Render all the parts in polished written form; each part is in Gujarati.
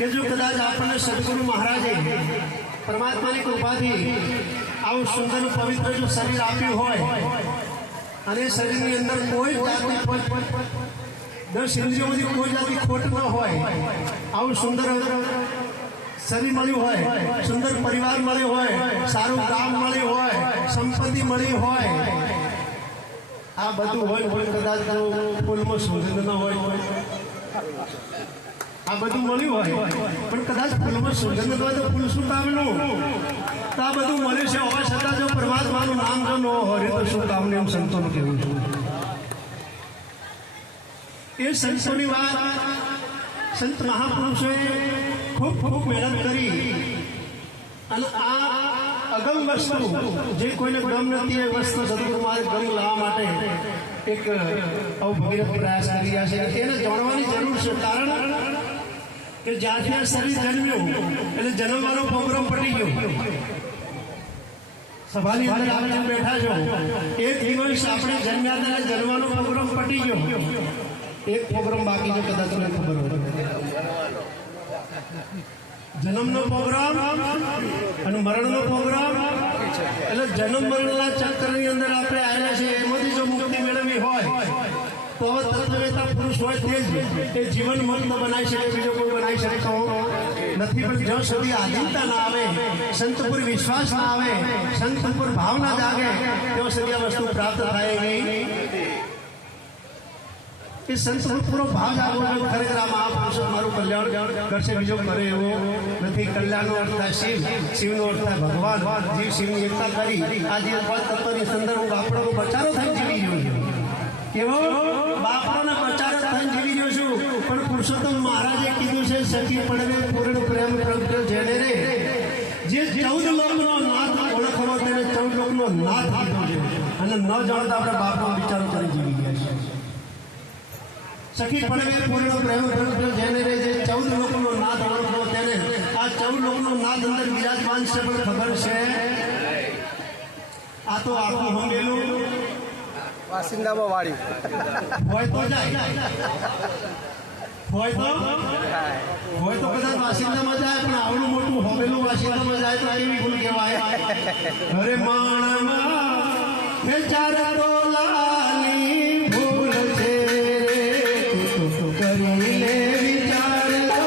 કે જો કદાચ આપણને સદગુરુ મહારાજે પરમાત્માની કૃપાથી આવું સુંદર પવિત્ર જો શરીર આપ્યું હોય અને શરીરની અંદર કોઈ જાતની 10 ઇન્દ્રિયોમાંથી કોઈ જાતની ખોટ ન હોય, આવું સુંદર શરીર મળ્યું હોય, સુંદર પરિવાર મળ્યો હોય, સારું કામ મળ્યું હોય, સંપત્તિ મળી હોય, આ બધું હોય પણ કદાચ ફૂલમાં સુગંધ ન હોય, આ બધું મળ્યું હોય પણ કદાચ ફૂલમાં સુગંધ ન હોય તો ફૂલ શું કામનું? તો આ બધું મળ્યું છે હોવા છતાં જો પરમાત્માનું નામ જો ન હોય તો શું કામનું? એમ સંતોનું કહેવું છું. એ સંતોની વાત સંત મહાપુરુષોએ ખૂબ ખૂબ મહેનત કરી અને આ અગમ વસ્તુ જે કોઈને ગમ નથી એ વસ્તુ સદગુરુ મહારાજ ગમ લાવવા માટે એક ભગીરથ પ્રયાસ કરી રહ્યા છે. એને જાણવાની જરૂર છે, કારણ કે જ્યાંથી આ શરીર જન્મ્યું એટલે જન્મવાનો પ્રોગ્રામ પડી ગયો. સભાની અંદર આપણે બેઠા છો, એક દિવસ આપણે જન્મ્યા હતા જન્મવાનો પ્રોગ્રામ પટી ગયો, એક પ્રોગ્રામ બાકી છે. કદાચ મને ખબર હોય જન્મનો પ્રોગ્રામ અને મરણનો પ્રોગ્રામ, એટલે જન્મ મરણના ચક્રની અંદર આપણે આવ્યા છે. એમાંથી જો મુક્તિ મેળવવી હોય તો હવે તત્વવેતા પુરુષ હોય તે જ એ જીવન મન ન બનાવી શકે, બીજો કોઈ બનાવી શકે કહો નથી. પણ જ્યાં સુધી આધીનતા ના આવે, સંત પર વિશ્વાસ ના આવે, સંત પર ભાવ ના જાગે, ત્યાં સુધી આ વસ્તુ પ્રાપ્ત થાય નહીં. એ સંત પૂરો ભાવ જાગવો ખરેખર આ મહાપુરુષો મારું કલ્યાણ કરશે, બીજો કરે એવો નથી. કલ્યાણનો અર્થ થાય શિવ, શિવનો અર્થ થાય ભગવાન. જીવ શિવની એકતા કરી આ જે પાંચ તત્વની અંદર હું બાપડોનો બચારો થઈને જીવી ગયો છું. કેવો બાપડોના બચારો થઈને જીવી ગયો છું. પણ પુરુષોત્તમ મહારાજે કીધું છે સખી પડે પૂર્ણ પ્રેમ પ્રગટ્યો જેને રે, જે 14 લોકનો નાથ ઓળખવો તેને 14 લોકનો નાથ કીધો છે. અને ન જાણતા આપણે બાપનો વિચારો કરી જીવી ગયા છે. સખી પડવે પૂર્ણ પ્રેમ પ્રગટ્યો જેને રે, જે 14 લોકનો નાથ ઓળખવો તેને. આ 14 લોકનો નાથ અંદર વિરાજમાન છે પણ ખબર છે આ તો આખું હંગેલું વાસિંદામાં વાળી હોય તો જાય, હોય તો કદાચ વાસિંદામાં જાય, પણ આવડું મોટું હવેલું વાસિંદામાં જાય તો એવી ભૂલ કહેવાય. અરે માણમાં ચાર તોલાની ભૂલ છે કરી લે વિચાર તો.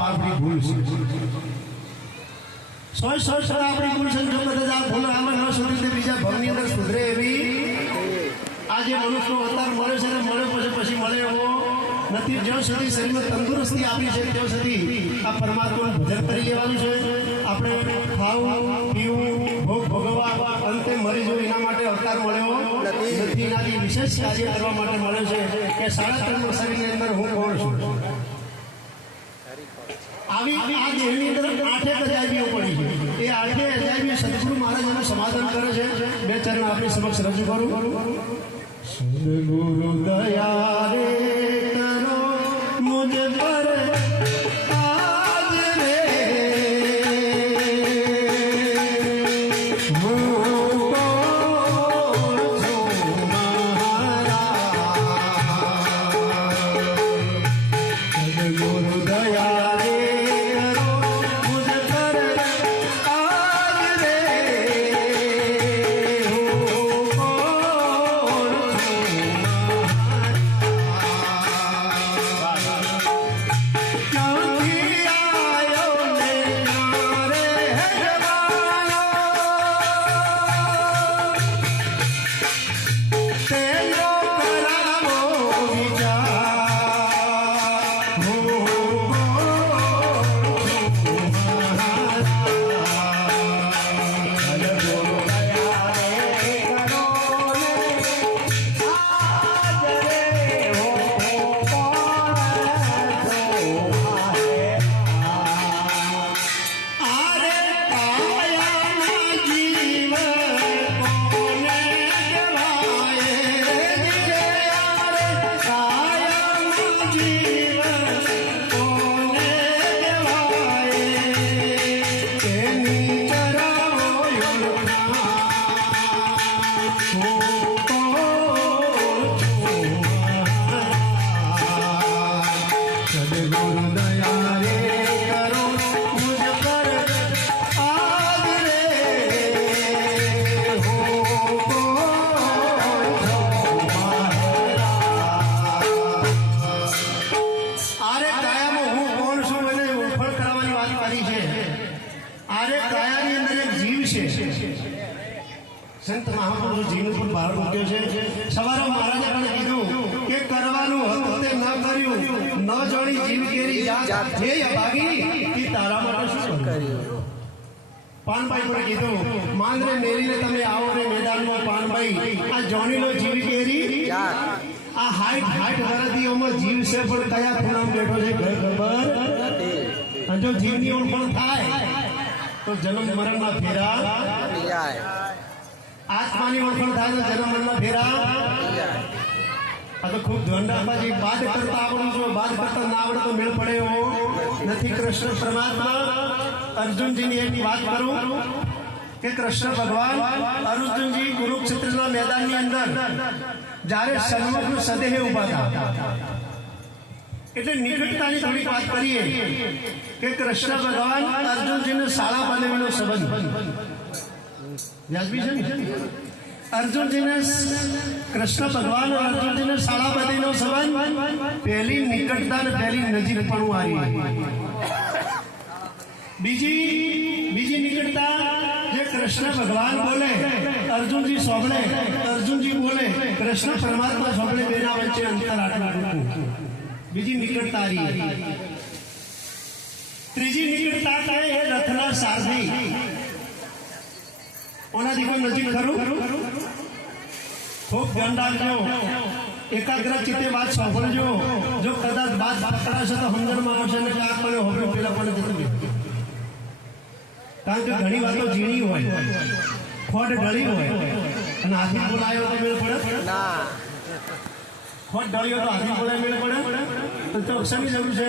આપણી ભૂલ છે. 100% આપણી ભૂલ છે. જો કદાચ આ ભૂલ આમાં ન સુધરે બીજા ભવની અંદર સુધરે એવી આ જે મનુષ્યનો અવતાર મળે છે ને મળે પછી મળે એવો નથી. જ્યાં સુધી શરીરમાં તંદુરસ્તી આપી છે ત્યાં સુધી આ પરમાત્માનું ભજન કરી લેવાનું છે. આપણે ખાવું પીવું ભોગ ભોગવવા અંતે મરી જવું એના માટે અવતાર મળ્યો નથી. એનાથી વિશેષ કાર્ય કરવા માટે મળે છે કે 3.5 શરીરની અંદર હું કોણ છું. આવી આ દેહની અંદર 8 અજાયબીઓ પડી છે. એ 8 અજાયબી સદગુરુ મહારાજ એનું સમાધાન કરે છે. બે ચરણ આપણી સમક્ષ રજૂ કરું. સદગુરુ દયા રે કરો મુજ પર આજ રે, હું કોણ છું મહારાજ. સદગુરુ દયા રે કરો મુજ પર આરે કાયાની અંદર એક જીવ છે. સંત મહાપુરુષ જીવનું પણ બહાર મૂક્યો છે. સવારે મહારાજે પણ કીધું કે કરવાનું હતું તે ન કર્યું, ન જાણી જીવ કેરી જાત હે અભાગી, તી તારા માટે શું કર્યું? પાનભાઈ પણ કીધું માંગરે મેરીને તમે આવો રે મેદાનમાં પાનભાઈ, આ જોણીનો જીવ કેરી આ હાઈટ વરદીઓમાં જીવ છે પણ કયા ખૂણામાં બેઠો છે ખબર? અને જો જીવની ઓળખાણ થાય તો જન્મ મરણના ફેરા, આત્માની ઓળખાણ થાય તો જન્મ મરણના ફેરા. આ તો ખૂબ ધ્યાન રાખવાથી બાદ કરતા આવડું છું, બાદ કરતા ના આવડે તો મેળ પડે એવો નથી. કૃષ્ણ પરમાત્મા અર્જુનજીની એક વાત કરું કે કૃષ્ણ ભગવાન અર્જુનજી કુરુક્ષેત્રના મેદાનની અંદર જ્યારે સન્મુખ સદેહે ઉભા હતા એટલે નિકટતાની થોડીક વાત કરીએ કે કૃષ્ણ ભગવાન અર્જુનજીને શાળા બનાવીનો સંબંધ વ્યાજબી છે ને? અર્જુનજીને કૃષ્ણ ભગવાન અર્જુનજીને શાળા બનાવીનો સંબંધ પહેલી નિકટતા ને પહેલી નજીકપણું આવી. બીજી નિકટતા જે કૃષ્ણ ભગવાન બોલે અર્જુનજી સોંભળે, અર્જુનજી બોલે કૃષ્ણ પરમાત્મા સોંભળે, બેના વચ્ચે અંતર આટલું. બીજી નિકટતા આવી. ત્રીજી નિકટતા કહે એ રથના સારથી. ઓનાથી કોઈ નજીક ખરું? ખૂબ ધ્યાન રાખજો, એકાગ્ર ચિત્તે વાત સાંભળજો. જો કદાચ વાત પકડાશે તો સમજણમાં આવશે ને કે આ મને હવે પેલા પણ જતું રહે. કારણ કે ઘણી વાતો ઝીણી હોય, ખોટ ઢળી હોય અને હાથી બોલાયો તો મેળ પડે? ખોટ ઢળી હોય તો હાથી બોલાય મેળ પડે? તો અક્ષરની જરૂર છે,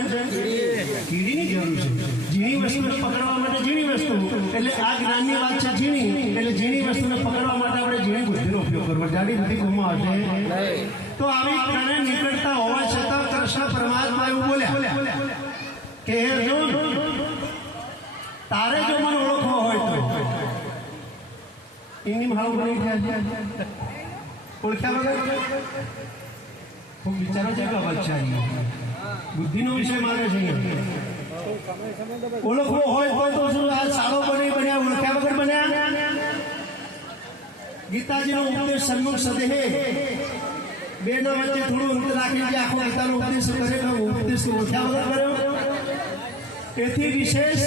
કીડીની જરૂર છે. ઝીણી વસ્તુને પકડવા માટે ઝીણી વસ્તુ, એટલે આ જ્ઞાનની વાત છે ઝીણી, એટલે ઝીણી વસ્તુને પકડવા માટે આપણે ઝીણી બુદ્ધિનો ઉપયોગ કરવો. જાડી બુદ્ધિ કોમાં હશે? તો આવી ત્રણે નિકટતા હોવા છતાં કૃષ્ણ પરમાત્મા એવું બોલ્યા કે હે અર્જુન, તારે જો મને ઓળખવો હોય તો એની માળું બની ગયા ઓળખ્યા વગર ખૂબ વિચારો છે કે અવાજ છે. બુદ્ધિનો વિષય મારે છે. ઓળખવો હોય તો શું આ સારો બન્યા, ઓળખ્યા વગર બન્યા? ગીતાજીનો ઉપદેશ સન્મુખ સદેહે, બેના વચ્ચે થોડું અંતર રાખી જે આખો ગીતાનો ઉપદેશ કરે, ઉપદેશ ઓળખ્યા વગર કર્યો. એથી વિશેષ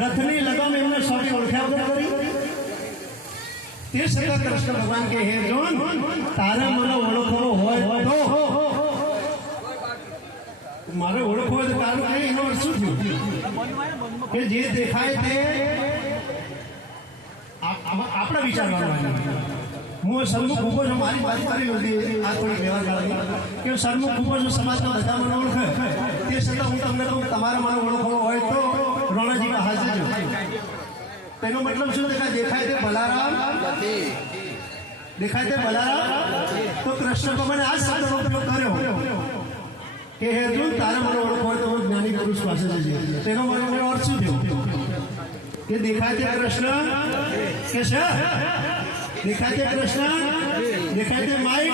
રથની લગામ એમને સોંપી ઓળખ્યા વગર કરી. તે છતાં કૃષ્ણ ભગવાન કે હે અર્જુન, તારે મને ઓળખવો હોય તો મારે ઓળખવો હોય તો તારું કઈ એનો અર્થ શું થયું કે જે દેખાય તે આપણે વિચારવાનું. હું સન્મુખ ઉભો છું, મારી વાત કરી લીધી આ થોડી વ્યવહાર કાઢી કે સન્મુખ ઉભો છું, સમાજના બધા મને ઓળખે. તે છતાં હું તમને કહું તમારે મને ઓળખવો હોય તો રોણાજી હાજર છો. તેનો મતલબ શું? દેખાય તે બલારામ નથી, દેખાય તે બલારામ. તો કૃષ્ણ ભગવાને આ શબ્દનો ઉપયોગ કર્યો કે હે અર્જુન, તારે મને ઓળખવો હોય તો હું જ્ઞાની પુરુષ પાસે જજે. તેનો મને અર્થ શું થયો કે દેખાય તે કૃષ્ણ કે છે, દેખાય તે કૃષ્ણ, દેખાય તે માઇક,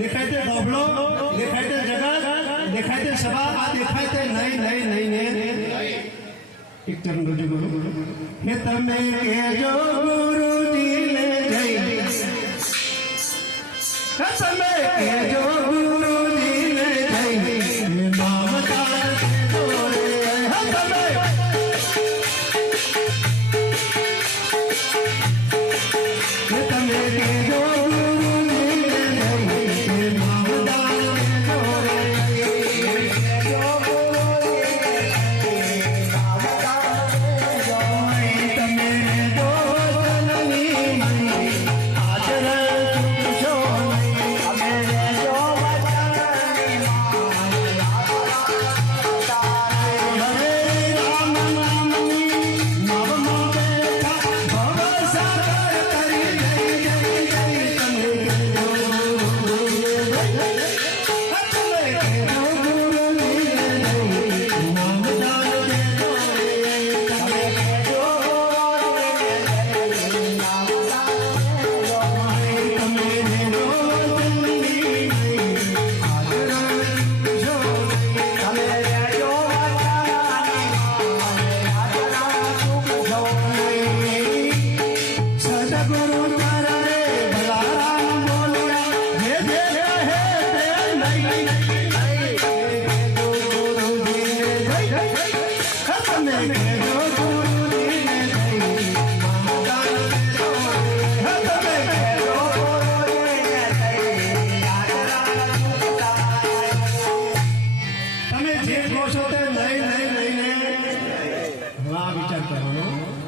દેખાય તે ગોબડો, દેખાય તે જગત, દેખાય તે સભા, આ દેખાય તે નહીં ને એક ચરણ રજૂ કરું કે તમે કહેજો ગુરુજીને જય, તમે કહેજો ગુરુજીને જય, નામ તાર તોરે તમે કહેજો ગુરુજીને જય, નામ તાર તોરે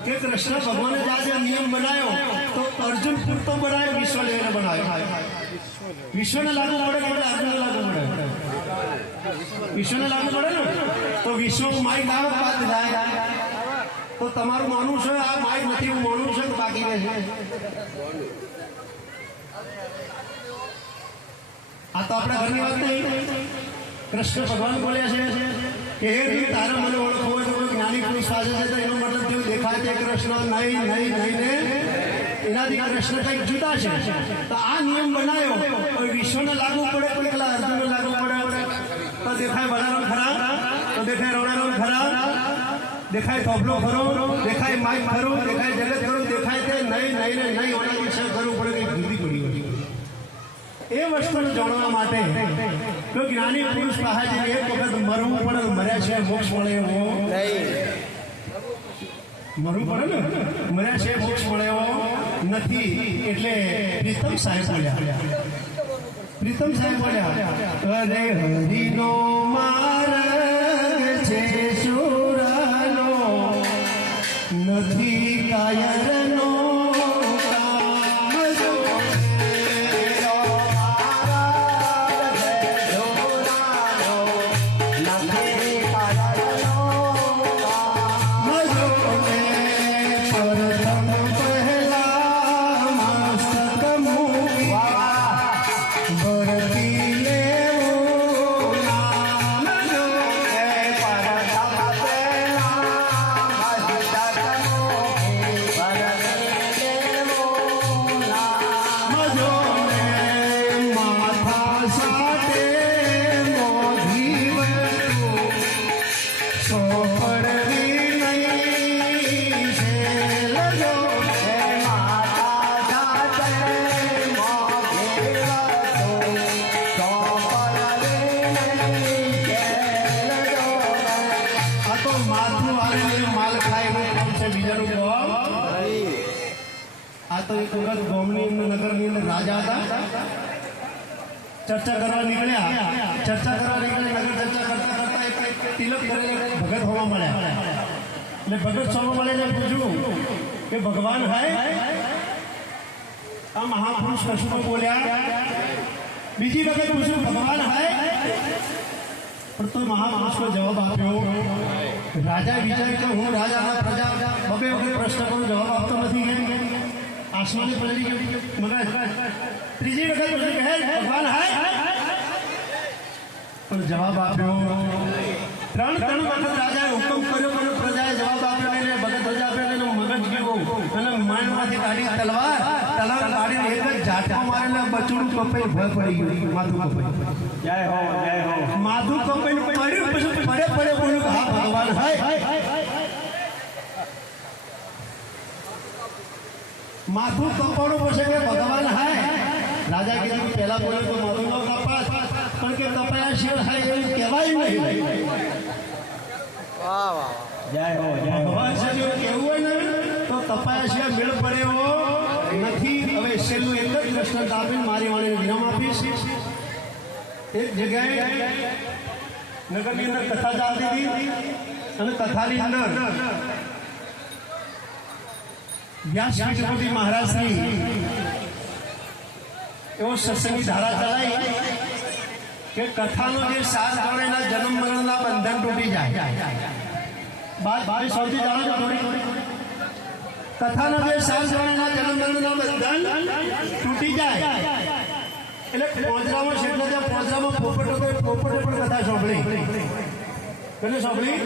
કે કૃષ્ણ ભગવાને જે નિયમ બનાવ્યો તો અર્જુન પૂરતો બનાવ્યો, વિશ્વ લઈને બનાવ્યો. વિશ્વને લાગુ પડે કે અર્જુનને લાગુ પડે? વિશ્વને લાગુ પડે ને. તો વિશ્વ માઇક આવે બાદ જાય તો તમારું માનવું છે આ માઇક નથી, હું માનવું છે કે બાકી રહે. આ તો આપણા ઘરની વાત નહીં. કૃષ્ણ ભગવાન બોલ્યા છે કે હે તું તારે મને ઓળખવો હોય તો કોઈ જ્ઞાની પુરુષ પાસે છે તો એનો મતલબ જેવું દેખાય છે કૃષ્ણ નહીં નહીં નહીં ને એનાથી કૃષ્ણ કંઈક જુદા છે. તો આ નિયમ બનાવ્યો કોઈ વિશ્વને લાગુ પડે કોઈ પેલા અર્જુનને લાગુ પડે તો દેખાય બલારામ ખરા, તો દેખાય રવણારામ ખરા, દેખાય તબલો ખરો, દેખાય માઇક ખરો, દેખાય જગત ખરો, દેખાય તે નહીં નહીં ને નહીં ઓના વિશે કરવું પડે કંઈક જુદી પડી હોય. એ વસ્તુને જાણવા માટે કોઈ જ્ઞાની પુરુષ પાસે એક વખત મરવું પડે, મર્યા છે મોક્ષ મળે એવો મરવું પડે ને, મર્યા છે મોક્ષ મળે એવો નથી. એટલે પ્રીતમ સાહેબ બોલ્યા અરે હરિનો માર્ગ છે સુરાનો, નથી કાયરનો રાજા હતા, ચર્ચા કરવા નીકળ્યા, નગર ચર્ચા કરતા એક તિલક કરેલા ભગત હોવા મળ્યા. એટલે ભગત હોવા મળે પૂછ્યું કે ભગવાન હાય? આ મહાપુરુષ કશું બોલ્યા. બીજી વખત પૂછ્યું ભગવાન હાય? પણ તો મહાપુરુષનો જવાબ આપ્યો. રાજા વિચાર્યું કે હું રાજાના પ્રજા બબે વખત પ્રશ્ન કરું જવાબ આપતો નથી. આસમાની પલટી મગજ. ત્રીજી વખત પછી કહે ભગવાન હાય? પણ જવાબ આપ્યો. ત્રણ વખત રાજાએ હુકમ કર્યો પણ પ્રજાએ જવાબ આપ્યો નહીં. ભગત રજા આપ્યો નહીં. મગજ ગયો અને માણમાંથી કાઢી તલવાર કાઢીને એક જ ઝાટકો મારીને બચડું કપાઈ ભય પડી ગયું. માથું કપાઈ. જય હો માથું કપાઈને પડ્યું. પછી પડે બોલ્યું હા ભગવાન હાય. માથું કપાડવું પડશે કે ભગવાન હાય? રાજા કીધું પહેલા બોલે તો માથું ન કપાય પણ કે કપાયા શિવાય હાય એવું કહેવાય નહીં. ભગવાન સાહેબ એવું કહેવું હોય ને તો કપાયા શિવાય મેળ પડે એવો નથી. હવે છેલ્લું એક જ દ્રષ્ટાંત આપીને મારી વાણીને વિરામ આપીશ. એક જગ્યાએ નગરની અંદર કથા ચાલતી હતી અને કથાની અંદર વ્યાસ વિજયપતિ મહારાજની એવો સત્સંગની ધારા ચલાવી કે કથાનો જે સાત ગણેના જન્મ મરણના બંધન તૂટી જાય. બાવીસ સૌથી જાણો છો કથાનો જે સાત ગણેના જન્મ મરણના બંધન તૂટી જાય. એટલે પોજરામાં પોજરામાં પોપટ પણ કથા સાંભળી. સાંભળી